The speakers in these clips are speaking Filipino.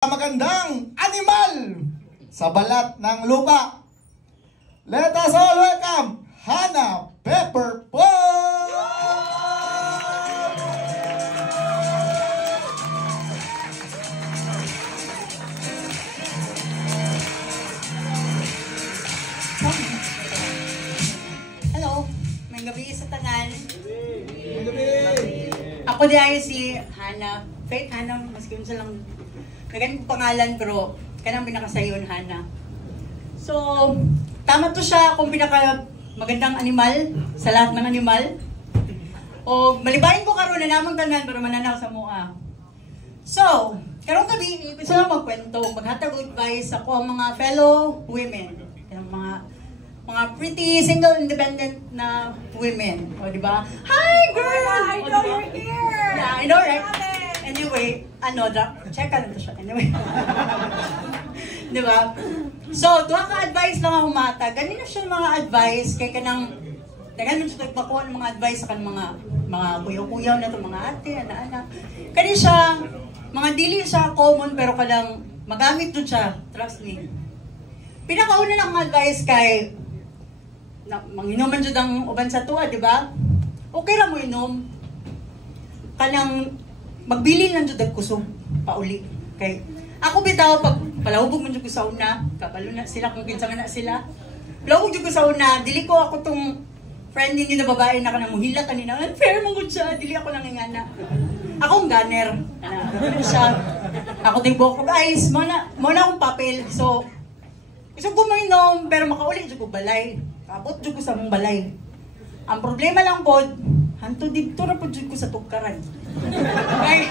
Magandang animal sa balat ng lupa. Let us all welcome Hannah Pepperpot! Hello, may gabi sa tanan. May gabi! Ako di ay si Hannah. Faith Hannah, maski yun silang naganong pangalan, pero kanang pinakasayon, Hannah. So, tama to siya kung pinaka magandang animal sa lahat ng animal. O, malibayin ko karon na namang tanan para mananaw sa mua. So, karong gabi, gusto lang magkwento, maghatag advice ako ang mga fellow women. Yung mga pretty, single, independent na women. O, di ba? Hi, girl! I know you're here! Yeah, I know, right? Anyway, check lang to siya. Anyway. Di ba? So, duha ka advice lang ako matag. Ganina siya mga advice, kay kanang, nagan siya nagpakuha ng mga advice sa kanang mga kuyaw-kuyaw na ito, mga ate, anak-anak. Kani siya, mga dili siya common, pero kalang magamit doon siya. Trust me. Pinakauna ng mga advice kay, manginuman dyan ang uban sa tuwa, di ba? Okay lang mo inom. Kanang, magbili lang dyan kusog, pauli. Okay. Ako bitaw, pag palahubog man dyan ko sa una, kapalo na sila, kung kinsa na sila. Palahubog dyan ko sa una, dili ko ako tong friend din na babae na kanang muhila kanina. Unfair mong good siya, dili ako nangingana. Akong gunner. Siya. Ako ting buhok ko, guys, muna akong papel. So, gusto ko mainom, pero makauli dyan ko balay. Abot dyan ko sa mong balay. Ang problema lang po, hanto dito na po dyan ko sa tukaran. Okay?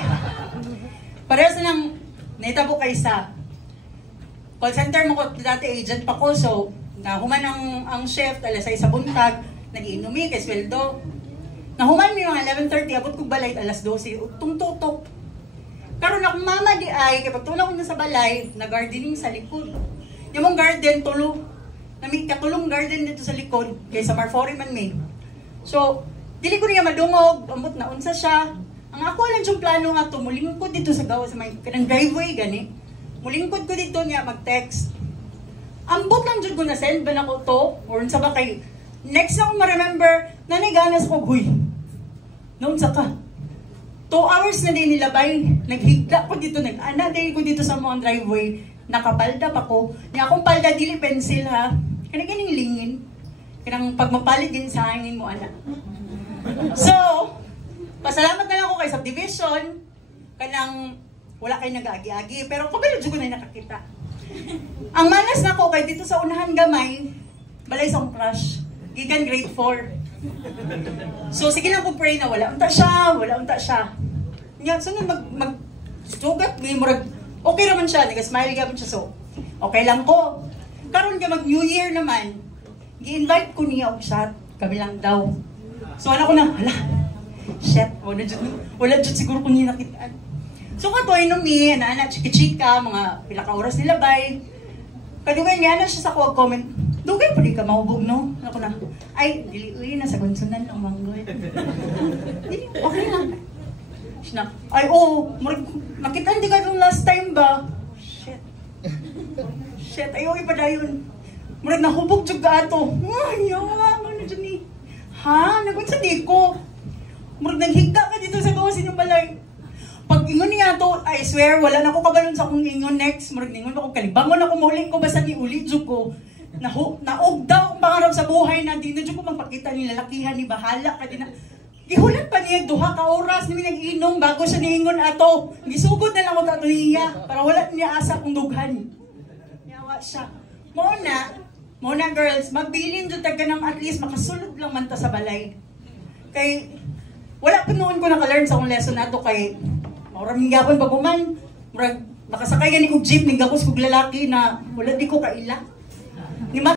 Parehas na lang, naitabo kay sa call center mo ko, dati agent pa ko, so nahuman ang shift, alas 6 sa buntag, nag-iinumi, kay sweldo. Nahuman mo yung 11:30, abot ko balay, alas 12, utong tutok. Karon akong mama di ay, kaya pagtulong ko na sa balay, na-gardening sa likod. Yung mong garden, may katulong garden dito sa likod, kay sa Marfori man may. So, dili ko niya madungog, ambot na unsa siya. Ang ako lang yung plano nga to, mulingkod dito sa gawa sa may kanang driveway gani. Mulingkod ko dito niya mag-text. Ambot lang jud ko na send ba nako to or unsa ba kay next na ko ma-remember na naganas ko huy. Noon sa ka. 2 hours na din nilabay, naghigda ko dito, nag-ana din ko dito sa mga driveway, nakapalda pa ko. Ni akong palda dili pencil ha. Kani lingin. Kanang pag mapalit din sa hangin mo ana. So, pasalamat na lang ako kay subdivision. Kanang wala kay nag-agi-agi, pero kabalo jud ko na nakakita. Ang malas na ko kay dito sa unahan gamay, balay sa crush. Gikan grade 4. So sige lang ko pray na wala unta siya. Nya sunod mag sugat may murag okay raman siya, nag-smile gyapon siya so. Okay lang ko. Karon ka mag New Year naman, gi-invite ko niya og shot, kami lang daw. So ano ko na, hala, shit, wala dyan siguro kung niya nakitaan. So kato, inumi, na chika-chika, mga pilaka oras nila bay. Kadugay niya na siya sa kuwag comment, dugay pa di ka mahubog, no? Ako na, ay, dili uwi na sa gunsunan ng manggoy. Dili, okay lang. Siya na, ay, nakita hindi ka nung last time ba? Shit, ayaw ipadayon. Murag nahubog dyan ka ato. Ay, yawa, ano dyan ni? Ha? Nagunsa di ko. Murag naghigda ka dito sa gawa sinong balay. Pag ingon niya to, I swear, wala na ko kabalon sa akong ingon next. Murag ningon ako, kalibangon ako, mauling ko basta ni ulit dyan ko. Naog daw ang pangarap sa buhay na di na dyan ko magpakita ni lalakihan, ni bahala ka din na. Ihulat pa niya, 2 ka oras na nag-inom bago siya niingon ato. Gisugod na lang ako tato niya para wala niya asa kong dughan. Yawa siya. Muna girls, magbilin dyan taga ng at least makasulod lang man ta sa balay. Kay, wala pa noon ko naka-learn sa akong lesson na ito kay maraming gapon baguman. Nakasakay yan ni kong jeep, nagapos kong lalaki na wala di ko kaila.